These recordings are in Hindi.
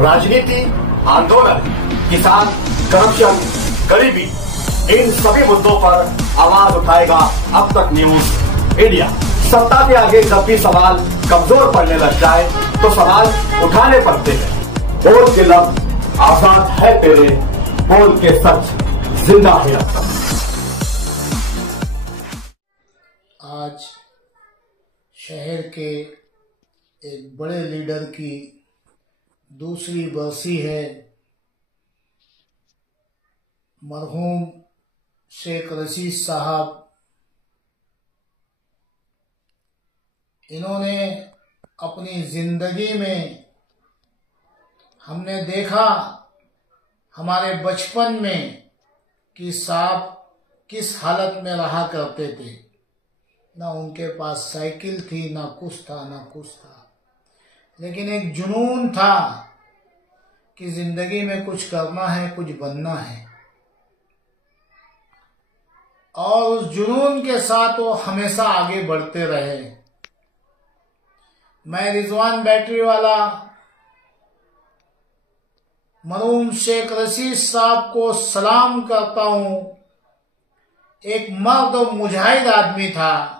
राजनीति, आंदोलन, किसान, करप्शन, गरीबी, इन सभी मुद्दों पर आवाज उठाएगा अब तक न्यूज इंडिया। सत्ता के आगे जब भी सवाल कमजोर पड़ने लग जाए तो सवाल उठाने पड़ते हैं। बोल के लफ्ज आजाद है तेरे, बोल के सच जिंदा है अब तक। आज शहर के एक बड़े लीडर की दूसरी बरसी है। मरहूम शेख रशीद साहब, इन्होंने अपनी जिंदगी में, हमने देखा हमारे बचपन में कि साहब किस हालत में रहा करते थे। ना उनके पास साइकिल थी, ना कुछ था, ना कुछ था, लेकिन एक जुनून था कि जिंदगी में कुछ करना है, कुछ बनना है। और उस जुनून के साथ वो हमेशा आगे बढ़ते रहे। मैं रिजवान बैटरी वाला मरहूम शेख रशीद साहब को सलाम करता हूं। एक मर्द और मुजाहिद आदमी था,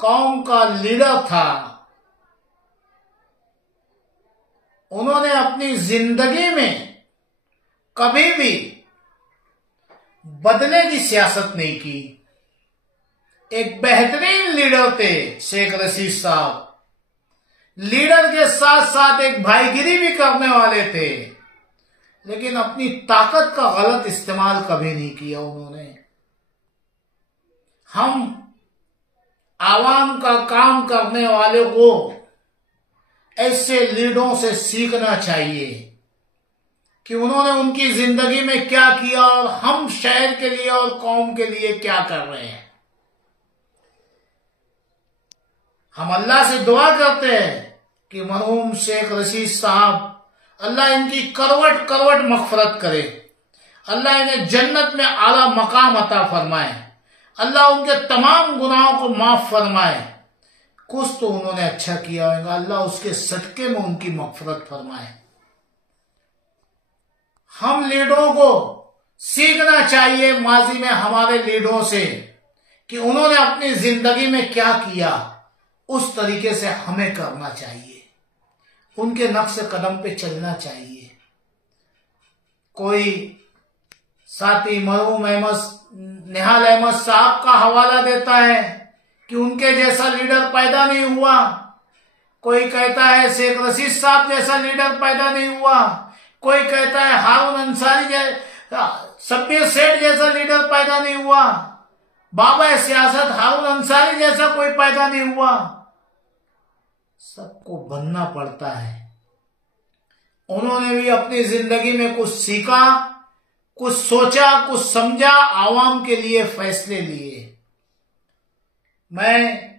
कौम का लीडर था। उन्होंने अपनी जिंदगी में कभी भी बदले की सियासत नहीं की। एक बेहतरीन लीडर थे शेख रशीद साहब। लीडर के साथ साथ एक भाईगिरी भी करने वाले थे, लेकिन अपनी ताकत का गलत इस्तेमाल कभी नहीं किया उन्होंने। हम आवाम का काम करने वाले को ऐसे लीडरों से सीखना चाहिए कि उन्होंने उनकी जिंदगी में क्या किया और हम शहर के लिए और कौम के लिए क्या कर रहे हैं। हम अल्लाह से दुआ करते हैं कि मरहूम शेख रशीद साहब, अल्लाह इनकी करवट करवट मग़फ़िरत करे, अल्लाह इन्हें जन्नत में आला मकाम अता फरमाए, अल्लाह उनके तमाम गुनाहों को माफ फरमाए। कुछ तो उन्होंने अच्छा किया होगा, अल्लाह उसके सदके में उनकी मग़फ़िरत फरमाए। हम लीडरों को सीखना चाहिए माजी में हमारे लीडरों से कि उन्होंने अपनी जिंदगी में क्या किया, उस तरीके से हमें करना चाहिए, उनके नक्श कदम पे चलना चाहिए। कोई साथी मरहूम निहाल अहमद साहब का हवाला देता है कि उनके जैसा लीडर पैदा नहीं हुआ। कोई कहता है शेख रशीद साहब जैसा लीडर पैदा नहीं हुआ। कोई कहता है हारून अंसारी शब्बीर सेठ जैसा लीडर पैदा नहीं हुआ। बाबा सियासत हारून अंसारी जैसा कोई पैदा नहीं हुआ। सबको बनना पड़ता है। उन्होंने भी अपनी जिंदगी में कुछ सीखा, कुछ सोचा, कुछ समझा, आवाम के लिए फैसले लिए। मैं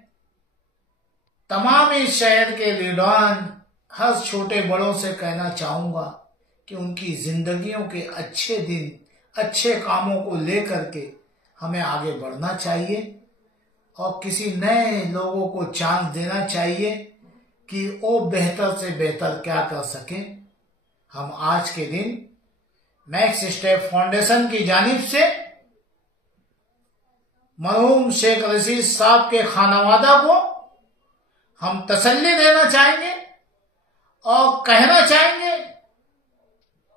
तमाम इस शहर के लीडरान, हर छोटे बड़ों से कहना चाहूंगा कि उनकी जिंदगियों के अच्छे दिन, अच्छे कामों को लेकर के हमें आगे बढ़ना चाहिए और किसी नए लोगों को चांस देना चाहिए कि वो बेहतर से बेहतर क्या कर सके। हम आज के दिन नेक्स्ट स्टेप फाउंडेशन की जानिब से मरहूम शेख रशीद साहब के खानावादा को हम तसल्ली देना चाहेंगे और कहना चाहेंगे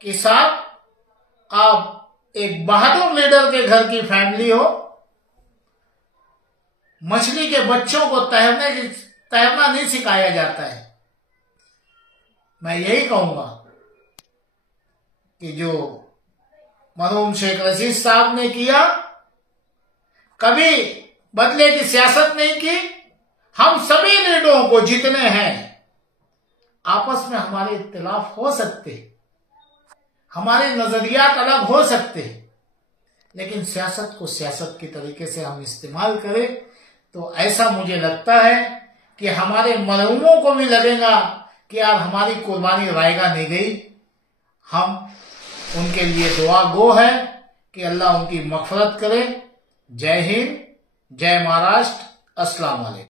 कि साहब, आप एक बहादुर लीडर के घर की फैमिली हो। मछली के बच्चों को तैरना नहीं सिखाया जाता है। मैं यही कहूंगा कि जो मरहूम शेख रशीद साहब ने किया, कभी बदले की सियासत नहीं की। हम सभी लीडरों को जितने हैं, आपस में हमारे इख्तिलाफ हो सकते, हमारे नजरियात अलग हो सकते, लेकिन सियासत को सियासत की तरीके से हम इस्तेमाल करें तो ऐसा मुझे लगता है कि हमारे मरहूमों को भी लगेगा कि यार हमारी कुर्बानी रायगा नहीं गई। हम उनके लिए दुआ गो है कि अल्लाह उनकी मग़फ़िरत करे। जय हिंद, जय महाराष्ट्र, अस्सलाम वालेकुम।